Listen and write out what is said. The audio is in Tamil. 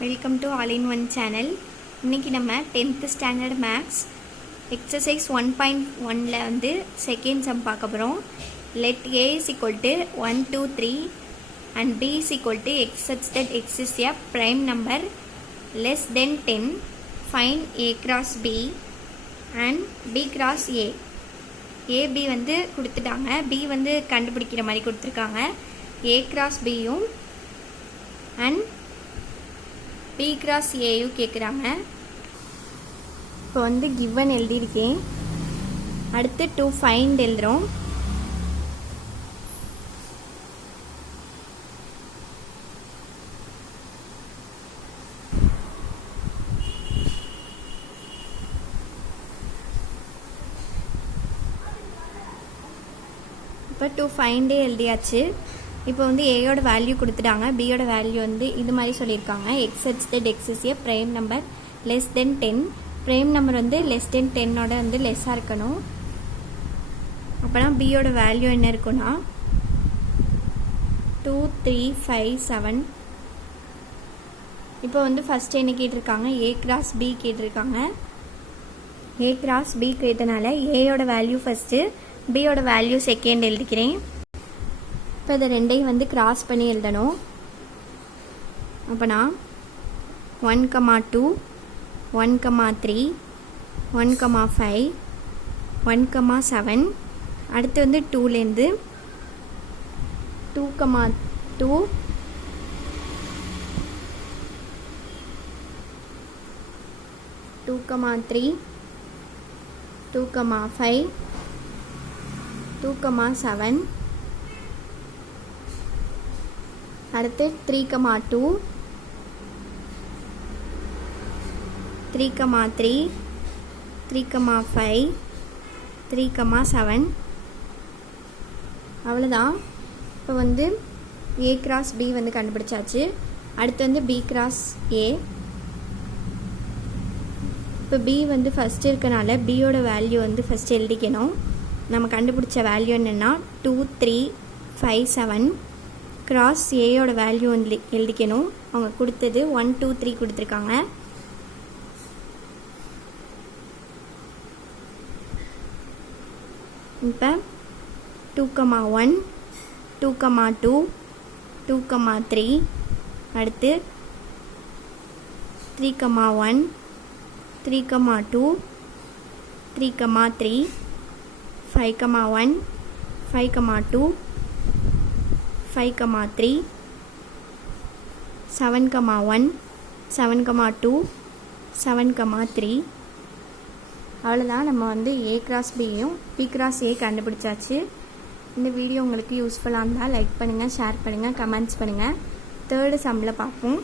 Welcome to all in one channel. இன்றைக்கி நம்ம 10th ஸ்டாண்டர்ட் மேக்ஸ் எக்ஸசைஸ் 1.1ல் வந்து செகண்ட் சம் பார்க்க போகிறோம். Let a is equal to 1 2 3 and b is equal to x such that x is a prime number less than 10. Find a cross b and b cross a. a b வந்து கொடுத்துட்டாங்க, b வந்து கண்டுபிடிக்கிற மாதிரி கொடுத்துருக்காங்க. a cross bயும் and b cross aயும் கேட்குறாங்க. இப்போ வந்து given எழுதியிருக்கேன். அடுத்து to find எழுதுகிறோம். இப்போ to find எழுதியாச்சு. இப்போ வந்து ஏயோட வேல்யூ கொடுத்துட்டாங்க, பியோட வேல்யூ வந்து இது மாதிரி சொல்லியிருக்காங்க. X such that x is a prime number less than 10. prime number வந்து less than 10ஓட வந்து லெஸ்ஸாக இருக்கணும். அப்போனா பியோட வேல்யூ என்ன இருக்குன்னா 2 3 5 7. இப்போ வந்து ஃபஸ்ட்டு என்ன கேட்டிருக்காங்க, ஏ கிராஸ் பி கேட்டிருக்காங்க. ஏ கிராஸ் பி கேட்டனால ஏயோட வேல்யூ ஃபஸ்ட்டு, பியோட வேல்யூ செகண்ட் எழுதிக்கிறேன். இப்போ இதை ரெண்டையும் வந்து கிராஸ் பண்ணி எழுதணும். அப்போனா 1,2 1,3 1,5 1,7. அடுத்து வந்து 2லேருந்து 2,2 2,3 2,5 2,7. அடுத்து 3,2 3,3 3,5 3,7. அவ்வளோதான். இப்போ வந்து ஏ கிராஸ் பி வந்து கண்டுபிடிச்சாச்சு. அடுத்து வந்து பி கிராஸ் ஏ. இப்போ பி வந்து ஃபஸ்ட்டு இருக்கனால பியோட வேல்யூ வந்து ஃபஸ்ட்டு எழுதிக்கணும். நம்ம கண்டுபிடிச்ச வேல்யூ என்னென்னா 2 3 5 7. கிராஸ் ஏயோட வேல்யூ வந்து எழுதிக்கணும். அவங்க கொடுத்தது 1 2 3 கொடுத்துருக்காங்க. இப்போ 2,1 2,2 2,3. அடுத்து 3,1 3,2 3,3 5,1 5,2 5,3 7,1 7,2 7,3. அவ்வளோதான். நம்ம வந்து ஏ கிராஸ் பியும் பி கிராஸ் ஏ கண்டுபிடிச்சாச்சு. இந்த வீடியோ உங்களுக்கு யூஸ்ஃபுல்லாக இருந்தால் லைக் பண்ணுங்கள், ஷேர் பண்ணுங்கள், கமெண்ட்ஸ் பண்ணுங்கள். தேர்டு சம்மில் பார்ப்போம்.